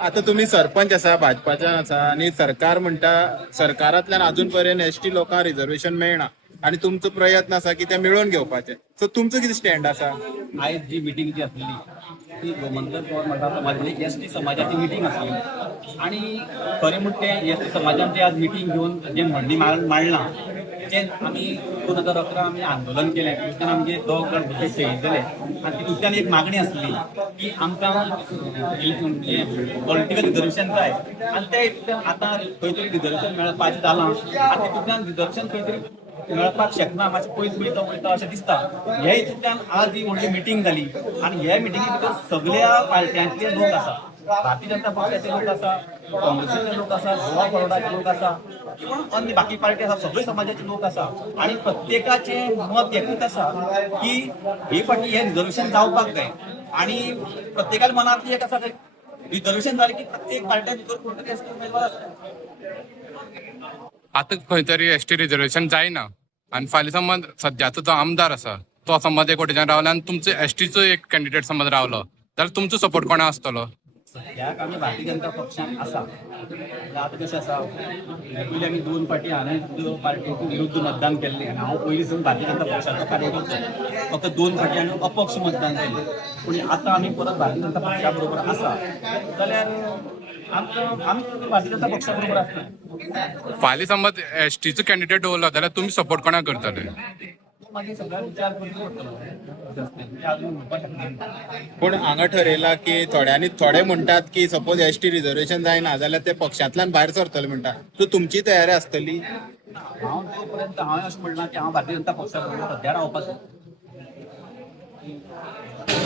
आता तुम्ही सरपंच असा भाजपाच्यान आसा आणि सरकार म्हणटा सरकारांतल्यान अजून पर्यंत एसटी लोकांक रिझर्वेशन मेळना आणि तुमचो प्रयत्न आसा की ते मेळोवन घेवपाचे. सो तुमचो कितें स्टँड आसा? आयज जी मिटींग जी आसली ती गोमंतक गव्हर्नमेंटा समाजाची एसटी समाजाची मिटींग आसली आणि खरें म्हणटा तें एसटी समाजान जी आज मिटींग घेवन जे म्हणणी मांडलां तें आमी 2011 आमी आंदोलन केलें. तितूंतल्यान आमचे 10 जाण भुरगे शहीद जाले आनी तितूंतल्यान एक मागणी आसली की आमकां पॉलिटिकल रिजर्वेशन जाय आनी ते हितूंतल्यान आतां खंय तरी रिजर्वेशन मेळपाचें जालां आनी तितूंतल्यान रिजर्वेशन खंय तरी मेळपाक शकना, मातशें पयस वयता अशें दिसता. हे हितूंतल्यान आज ही व्हडली मिटींग जाली आनी हे मिटिंगे भितर सगळ्या पार्ट्यांतले लोक आसा. भारतीय जनता पक्षाचे लोक आसा, काँग्रेसीचे लोक आसा, गोवा फॉरवर्डाचे लोक आसा, किंवा अन्य बाकी पार्टी आसा, सगळे समाजाचे लोक आसा आणि प्रत्येकाचे मत एकूच आसा की ही फाटी हे रिजर्वेशन जावपाक जाय आणि प्रत्येकाच्या मनात एक आसा रिजर्वेशन जालें की प्रत्येक पार्ट्या भितर कोण तरी एसटी उमेदवार आसता. आता खंय तरी एसटी रिजर्वेशन जायना आणि फाल्यां समज सध्याचो जो आमदार आसा तो समज एक वटेच्यान रावलो आणि तुमचो एसटीचो एक कॅन्डिडेट समज रावलो जाल्यार तुमचो सपोर्ट कोणा आसतलो? सद्याक आमी भारतीय जनता पक्षान आसा. आतां कशें आसा पयलीं आमी 2 फाटी हांवें पार्टीक विरुद्ध मतदान केल्लें आनी हांव पयलींसून भारतीय जनता पक्षाचो कार्यकर्तो. फक्त 2 फाटी हांवें अपक्ष मतदान केलें पूण आतां आमी परत भारतीय जनता पक्षा बरोबर आसा जाल्यार आमी भारतीय जनता पक्षा बरोबर आसता. फाल्यां समज एसटीचो कॅन्डिडेट दवरलो जाल्यार तुमी सपोर्ट कोणाक करतले? मागीर सगळ्या विचार करचो पडटलो. अजून म्हणपाक शकना. पण हांगा ठरयला की थोडे म्हणटात की सपोज एसटी रिझर्वेशन जायना जाल्यार ते पक्षांतल्यान भायर सरतले म्हणटा. सो तुमची तयारी आसतली? हांव तो पर्यंत हांवें अशें म्हणलां की हांव भारतीय जनता पक्षा बरोबर सद्या रावपाचो.